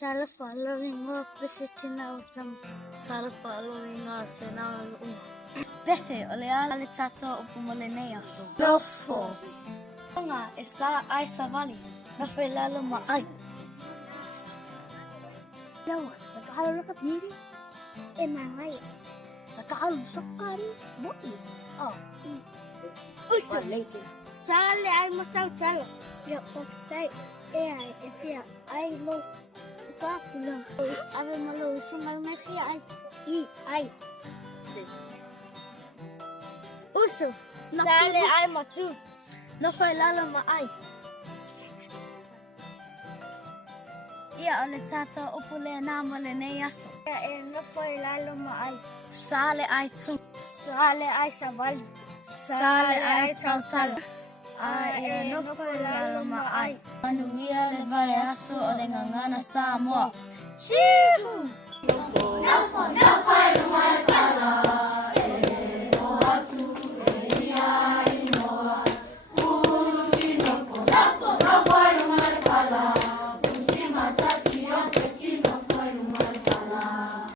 Tala following of the Sichina some Tala following us and our Bessie, Oleala Tato of Moleneaso. Nofo. Nga, Esa I Savali, Rafaela Mai. No, the color of a beauty in my life. The color of Sokari, what? Oh, Uso later. Sally, I must tell. Yep, that's right. If you, I love. Popular. I don't know. Single maybe I see. Uso. Sale ay matu. No fue lalo maay. Iya ole tata upule na Vaiaso. No fue lalo maay. Sale ay tu. Sale ay saval. Sale ay tautal. No fue lalo maay. Manuia le Vaiaso o le Gagana Samoa. Chihu! Nofo!